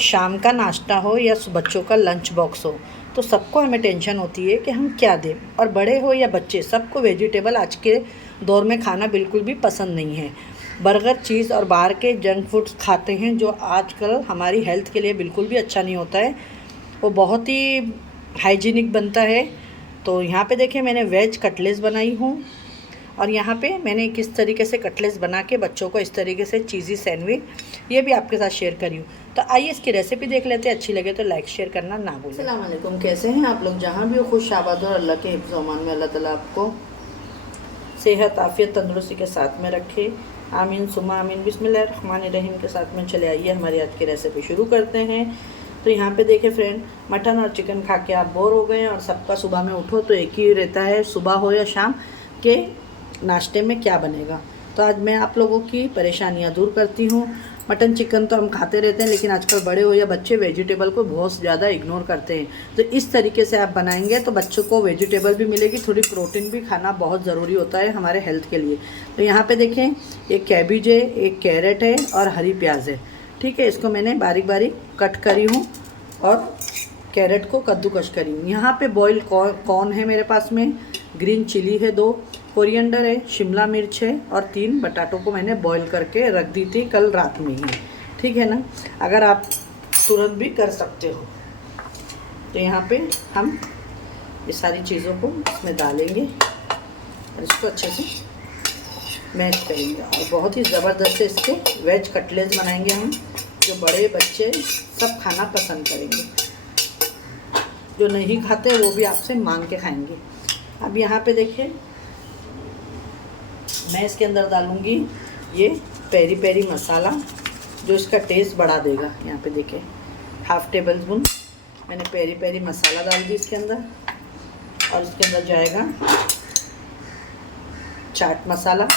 शाम का नाश्ता हो या बच्चों का लंच बॉक्स हो, तो सबको हमें टेंशन होती है कि हम क्या दें। और बड़े हो या बच्चे, सबको वेजिटेबल आज के दौर में खाना बिल्कुल भी पसंद नहीं है। बर्गर, चीज़ और बाहर के जंक फूड्स खाते हैं, जो आजकल हमारी हेल्थ के लिए बिल्कुल भी अच्छा नहीं होता है। वो बहुत ही हाइजीनिक बनता है। तो यहाँ पे देखिए, मैंने वेज कटलेट्स बनाई हूँ। और यहाँ पे मैंने किस तरीके से कटलेट्स बना के बच्चों को इस तरीके से चीज़ी सैंडविच ये भी आपके साथ शेयर करी हूँ। तो आइए इसकी रेसिपी देख लेते हैं। अच्छी लगे तो लाइक शेयर करना ना भूलें। अस्सलाम वालेकुम, कैसे हैं आप लोग? जहाँ भी हो खुश आबाद और अल्लाह के हिफ्ज़ अमान में अल्लाह ताला आपको सेहत, आफियत, तंदुरुस्ती के साथ में रखे। आमीन सुमा आमीन। बिस्मिल्लाहिर्रहमानिर्रहीम के साथ में चले आइए हमारी आज की रेसिपी शुरू करते हैं। तो यहाँ पे देखिए फ्रेंड, मटन और चिकन खा के आप बोर हो गए हैं और सबका सुबह में उठो तो एक ही रहता है, सुबह हो या शाम के नाश्ते में क्या बनेगा। तो आज मैं आप लोगों की परेशानियां दूर करती हूँ। मटन चिकन तो हम खाते रहते हैं, लेकिन आजकल बड़े हो या बच्चे वेजिटेबल को बहुत ज़्यादा इग्नोर करते हैं। तो इस तरीके से आप बनाएंगे तो बच्चों को वेजिटेबल भी मिलेगी, थोड़ी प्रोटीन भी खाना बहुत ज़रूरी होता है हमारे हेल्थ के लिए। तो यहाँ पे देखें, एक कैबिज है, एक कैरेट है और हरी प्याज है। ठीक है, इसको मैंने बारीक बारीक कट करी हूँ और कैरेट को कद्दूकश करी हूँ। यहाँ पे बॉयल कॉर्न है मेरे पास में, ग्रीन चिली है 2, कोरिएंडर है, शिमला मिर्च है और 3 बटाटों को मैंने बॉईल करके रख दी थी कल रात में ही। ठीक है ना, अगर आप तुरंत भी कर सकते हो। तो यहाँ पे हम ये सारी चीज़ों को इसमें डालेंगे और इसको अच्छे से मैश करेंगे। और बहुत ही ज़बरदस्त से इसके वेज कटलेट्स बनाएंगे हम, जो बड़े बच्चे सब खाना पसंद करेंगे। जो नहीं खाते वो भी आपसे मांग के खाएंगे। अब यहाँ पे देखिए, मैं इसके अंदर डालूँगी ये पेरी पेरी मसाला, जो इसका टेस्ट बढ़ा देगा। यहाँ पे देखिए, 1/2 टेबल स्पून मैंने पेरी पेरी मसाला डाल दी इसके अंदर। और इसके अंदर जाएगा चाट मसाला।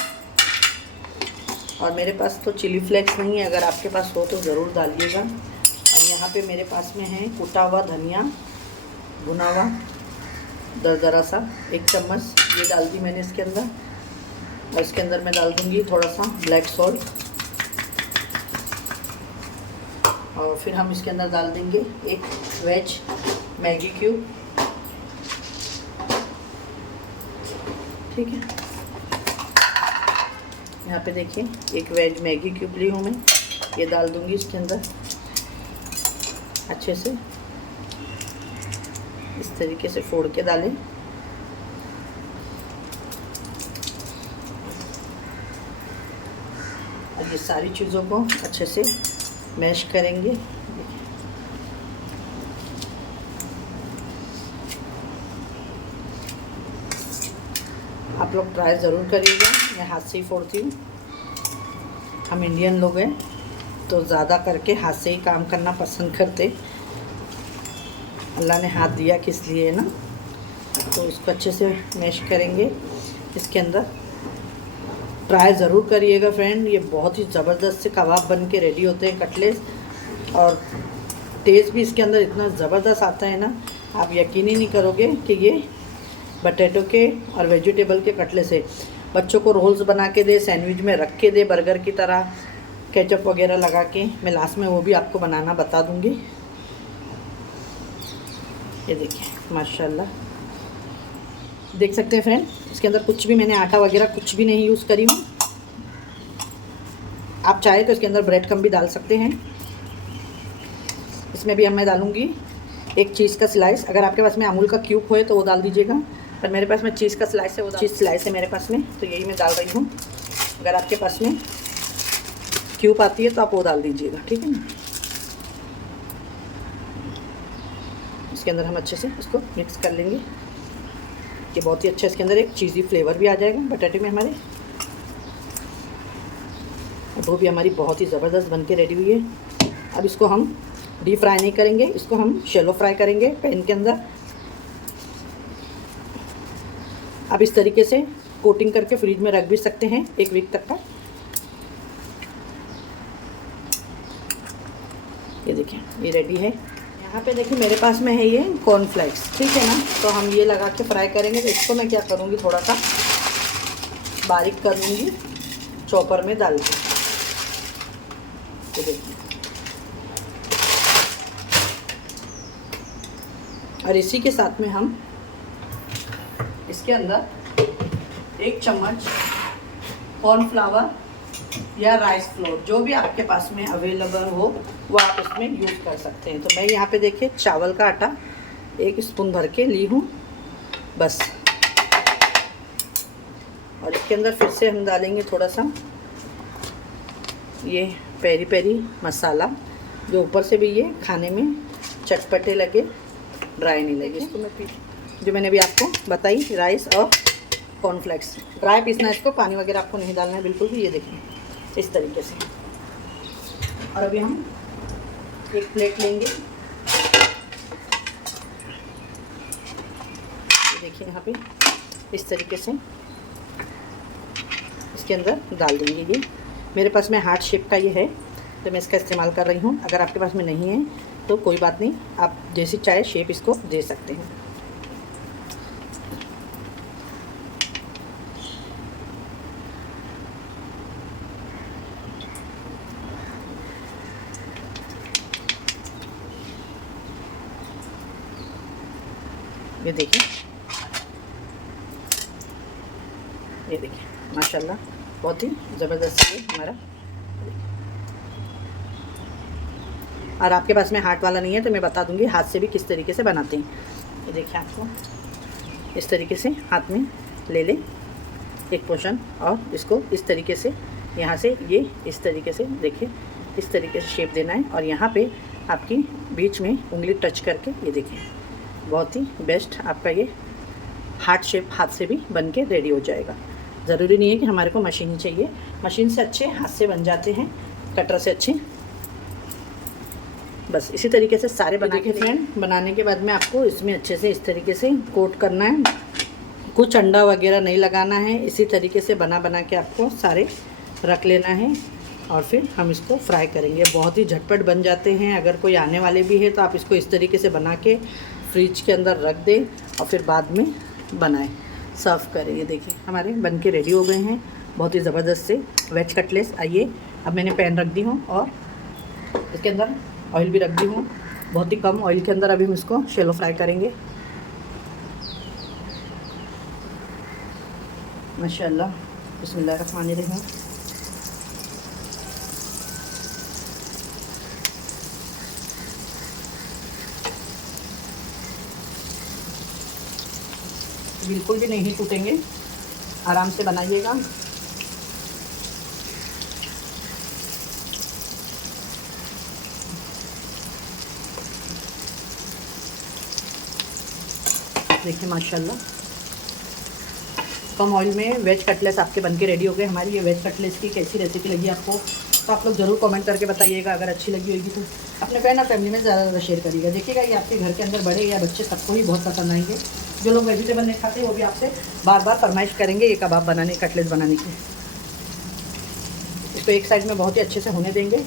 और मेरे पास तो चिली फ्लेक्स नहीं है, अगर आपके पास हो तो ज़रूर डालिएगा। और यहाँ पे मेरे पास में है कुटा हुआ धनिया, भुना हुआ दरदरा सा 1 चम्मच, ये डाल दी मैंने इसके अंदर। और इसके अंदर मैं डाल दूँगी थोड़ा सा ब्लैक सॉल्ट। और फिर हम इसके अंदर डाल देंगे एक वेज मैगी क्यूब। ठीक है, यहाँ पे देखिए एक वेज मैगी क्यूब ली हूँ मैं, ये डाल दूँगी इसके अंदर। अच्छे से इस तरीके से फोड़ के डालें। ये सारी चीज़ों को अच्छे से मैश करेंगे। आप लोग ट्राई ज़रूर करिएगा, मैं हाथ से ही फोड़ती हूँ। हम इंडियन लोग हैं तो ज़्यादा करके हाथ से ही काम करना पसंद करते। अल्लाह ने हाथ दिया किस लिए है ना। तो इसको अच्छे से मैश करेंगे इसके अंदर। ट्राई ज़रूर करिएगा फ्रेंड, ये बहुत ही ज़बरदस्त से कबाब बन के रेडी होते हैं कटलेट्स। और टेस्ट भी इसके अंदर इतना ज़बरदस्त आता है ना, आप यकीन ही नहीं करोगे कि ये बटेटो के और वेजिटेबल के कटलेट्स है। बच्चों को रोल्स बना के दे, सैंडविच में रख के दे बर्गर की तरह, केचप वगैरह लगा के। मैं लास्ट में वो भी आपको बनाना बता दूँगी। ये देखिए माशाल्लाह, देख सकते हैं फ्रेंड, इसके अंदर कुछ भी मैंने आटा वगैरह कुछ भी नहीं यूज़ करी हूँ। आप चाहे तो इसके अंदर ब्रेड क्रम्ब भी डाल सकते हैं। इसमें भी मैं डालूँगी एक चीज़ का स्लाइस। अगर आपके पास में अमूल का क्यूब हो तो वो डाल दीजिएगा, पर मेरे पास में चीज़ का स्लाइस है, वो चीज़ स्लाइस है मेरे पास में, तो यही मैं डाल रही हूँ। अगर आपके पास में क्यूब आती है तो आप वो डाल दीजिएगा। ठीक है ना, इसके अंदर हम अच्छे से इसको मिक्स कर लेंगे। ये बहुत ही अच्छा, इसके अंदर एक चीज़ी फ्लेवर भी आ जाएगा बटाटे में हमारे। वो भी हमारी बहुत ही ज़बरदस्त बन के रेडी हुई है। अब इसको हम डीप फ्राई नहीं करेंगे, इसको हम शैलो फ्राई करेंगे पैन के अंदर। अब इस तरीके से कोटिंग करके फ्रिज में रख भी सकते हैं 1 वीक तक का। ये देखिए ये रेडी है। यहाँ पे देखिए मेरे पास में है ये कॉर्नफ्लेक्स। ठीक है ना, तो हम ये लगा के फ्राई करेंगे। तो इसको मैं क्या करूँगी, थोड़ा सा बारीक कर लूँगी चॉपर में डाल के। तो देखिए और इसी के साथ में हम इसके अंदर 1 चम्मच कॉर्नफ्लावर या राइस फ्लोर, जो भी आपके पास में अवेलेबल हो वो आप इसमें यूज़ कर सकते हैं। तो मैं यहाँ पे देखिए चावल का आटा 1 स्पून भर के ली हूँ बस। और इसके अंदर फिर से हम डालेंगे थोड़ा सा ये पेरी पेरी मसाला, जो ऊपर से भी ये खाने में चटपटे लगे, ड्राई नहीं लगे। इसको मैं जो मैंने अभी आपको बताई राइस और कॉर्नफ्लेक्स, ड्राई पीसना है इसको, पानी वगैरह आपको नहीं डालना है बिल्कुल भी। ये देखें इस तरीके से। और अभी हम एक प्लेट लेंगे, देखिए यहाँ पे इस तरीके से इसके अंदर डाल देंगे। ये मेरे पास में हार्ट शेप का ये है तो मैं इसका इस्तेमाल कर रही हूँ। अगर आपके पास में नहीं है तो कोई बात नहीं, आप जैसी चाहे शेप इसको दे सकते हैं। ये देखिए, ये देखिए माशाल्लाह बहुत ही ज़बरदस्त है हमारा। और आपके पास में हाथ वाला नहीं है तो मैं बता दूंगी हाथ से भी किस तरीके से बनाते हैं। ये देखिए, आपको इस तरीके से हाथ में ले लें एक पोर्शन और इसको इस तरीके से यहाँ से ये इस तरीके से देखिए इस तरीके से शेप देना है। और यहाँ पे आपकी बीच में उंगली टच करके ये देखिए बहुत ही बेस्ट आपका ये हार्ट शेप हाथ से भी बन के रेडी हो जाएगा। ज़रूरी नहीं है कि हमारे को मशीन ही चाहिए, मशीन से अच्छे हाथ से बन जाते हैं, कटर से अच्छे। बस इसी तरीके से सारे बना के फ्रेंड, बनाने के बाद में आपको इसमें अच्छे से इस तरीके से कोट करना है, कुछ अंडा वगैरह नहीं लगाना है। इसी तरीके से बना के आपको सारे रख लेना है और फिर हम इसको फ्राई करेंगे। बहुत ही झटपट बन जाते हैं। अगर कोई आने वाले भी है तो आप इसको इस तरीके से बना के फ्रिज के अंदर रख दें और फिर बाद में बनाएं, सर्व करें। ये देखिए हमारे बन के रेडी हो गए हैं बहुत ही ज़बरदस्त से वेज कटलेट्स। आइए अब मैंने पैन रख दी हूँ और इसके अंदर ऑयल भी रख दी हूँ, बहुत ही कम ऑयल के अंदर अभी हम इसको शैलो फ्राई करेंगे। माशाल्लाह, बिस्मिल्लाहिर्रहमानिर्रहीम। बिल्कुल भी नहीं टूटेंगे, आराम से बनाइएगा। देखिए माशाल्लाह कम ऑयल में वेज कटलेट्स आपके बनके रेडी हो गए। हमारी ये वेज कटलेट्स की कैसी रेसिपी लगी आपको तो आप लोग ज़रूर कमेंट करके बताइएगा। अगर अच्छी लगी होगी तो अपने फ्रेंड और फैमिली में ज़्यादा शेयर करिएगा। देखिएगा ये आपके घर के अंदर बड़े या बच्चे सबको ही बहुत पसंद आएंगे। जो लोग वेजिटेबल नहीं खाते वो भी आपसे बार बार फरमाइश करेंगे ये कबाब बनाने, कटलेट्स बनाने की। इसको एक साइड में बहुत ही अच्छे से होने देंगे,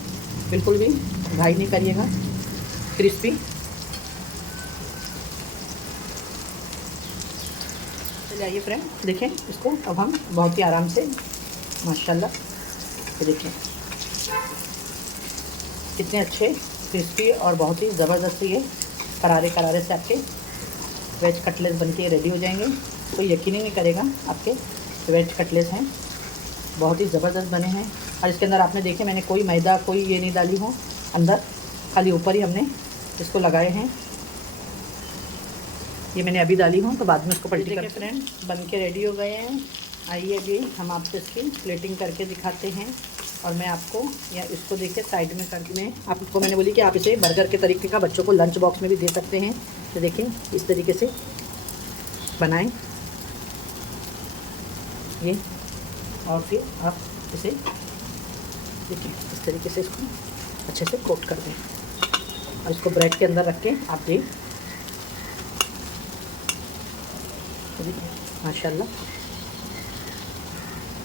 बिल्कुल भी ड्राई नहीं करिएगा, क्रिस्पी। चलिए आइए फ्रेंड देखें इसको अब हम बहुत ही आराम से माशाल्लाह ये देखें कितने अच्छे क्रिस्पी और बहुत ही ज़बरदस्त ये करारे करारे से आपके वेज कटलेट्स बनके रेडी हो जाएंगे। कोई यकीन ही नहीं करेगा आपके वेज कटलेट्स हैं, बहुत ही ज़बरदस्त बने हैं। और इसके अंदर आपने देखे मैंने कोई मैदा कोई ये नहीं डाली हूँ अंदर, खाली ऊपर ही हमने इसको लगाए हैं। ये मैंने अभी डाली हूँ तो बाद में इसको पलटी करके फ्रेंड बन के रेडी हो गए हैं। आइए अभी हम आपको इसकी प्लेटिंग करके दिखाते हैं। और मैं आपको या इसको देखिए साइड में करके मैं आपको मैंने बोली कि आप इसे बर्गर के तरीके का बच्चों को लंच बॉक्स में भी दे सकते हैं। तो देखिए इस तरीके से बनाएं ये, और फिर आप इसे देखिए इस तरीके से इसको अच्छे से कोट कर दें और इसको ब्रेड के अंदर रख के आप दें। माशाल्लाह,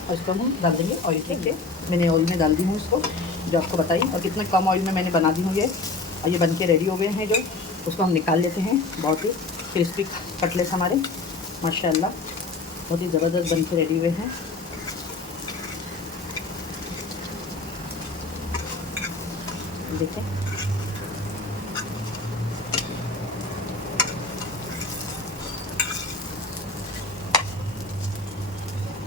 और इसको हम डाल देंगे ऑयल के। मैंने ऑयल में डाल दी हूँ इसको, जो आपको बताई, और कितना कम ऑयल में मैंने बना दी हूँ ये। और ये बन के रेडी हो गए हैं, जो उसको हम निकाल लेते हैं। बहुत ही क्रिस्पी कटलेट्स हमारे माशाल्लाह बहुत ही ज़बरदस्त बन के रेडी हुए हैं। देखें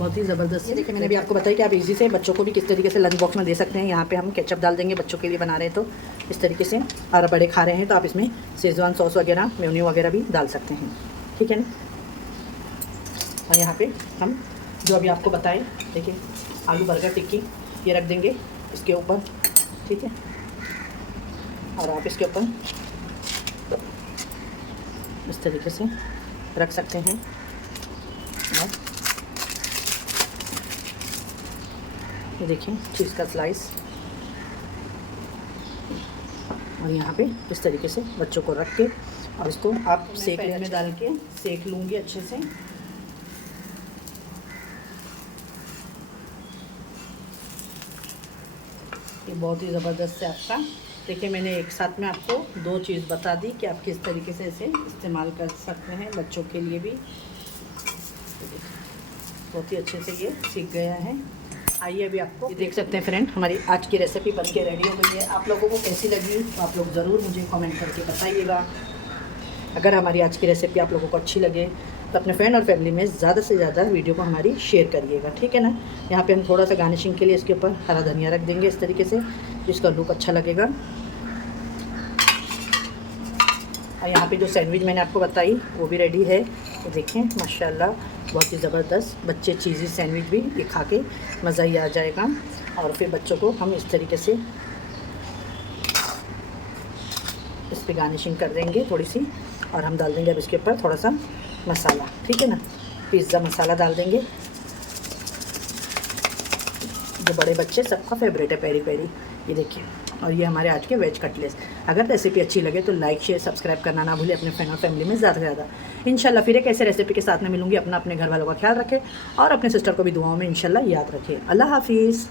बहुत ही ज़बरदस्त है। देखिए मैंने भी आपको बताया कि आप इजी से बच्चों को भी किस तरीके से लंच बॉक्स में दे सकते हैं। यहाँ पे हम केचप डाल देंगे, बच्चों के लिए बना रहे हैं तो इस तरीके से। और बड़े खा रहे हैं तो आप इसमें शेज़वान सॉस वगैरह, मेयोनीज वगैरह भी डाल सकते हैं, ठीक है ना। और यहाँ पे हम जो अभी आपको बताएं, देखिए आलू बर्गर टिक्की ये रख देंगे इसके ऊपर, ठीक है। और आप इसके ऊपर इस तरीके से रख सकते हैं। और ये देखिए चीज़ का स्लाइस, और यहाँ पे इस तरीके से बच्चों को रख के और इसको आप सेक में डाल के सेक लूँगी अच्छे से। ये बहुत ही ज़बरदस्त है आपका। देखिए मैंने एक साथ में आपको 2 चीज़ बता दी कि आप किस तरीके से इसे इस्तेमाल कर सकते हैं बच्चों के लिए भी। बहुत ही अच्छे से ये सीख गया है। आइए अभी आपको ये देख सकते हैं फ्रेंड, हमारी आज की रेसिपी बन के रेडी हो गई है। आप लोगों को कैसी लगी तो आप लोग ज़रूर मुझे कमेंट करके बताइएगा। अगर हमारी आज की रेसिपी आप लोगों को अच्छी लगे तो अपने फ्रेंड और फैमिली में ज़्यादा से ज़्यादा वीडियो को हमारी शेयर करिएगा, ठीक है ना। यहाँ पे हम थोड़ा सा गार्निशिंग के लिए इसके ऊपर हरा धनिया रख देंगे इस तरीके से, जिसका लुक अच्छा लगेगा। और यहाँ पे जो सैंडविच मैंने आपको बताई वो भी रेडी है। तो देखें माशाल्लाह बहुत ही ज़बरदस्त बच्चे चीज़ी सैंडविच भी ये खा के मज़ा ही आ जाएगा। और फिर बच्चों को हम इस तरीके से इस पर गार्निशिंग कर देंगे थोड़ी सी, और हम डाल देंगे अब इसके ऊपर थोड़ा सा मसाला, ठीक है ना। पिज़्ज़ा मसाला डाल देंगे, जो बड़े बच्चे सबका फेवरेट है, पेरी पेरी। ये देखिए, और ये हमारे आज के वेज कटलेट्स। अगर रेसिपी अच्छी लगे तो लाइक शेयर सब्सक्राइब करना ना भूलें अपने फ्रेंड और फैमिली में ज़्यादा से ज़्यादा। इंशाल्लाह फिर एक ऐसे रेसिपी के साथ में मिलूंगी। अपने घर वालों का ख्याल रखें और अपने सिस्टर को भी दुआओं में इंशाल्लाह याद रखें। अल्लाह हाफिज़।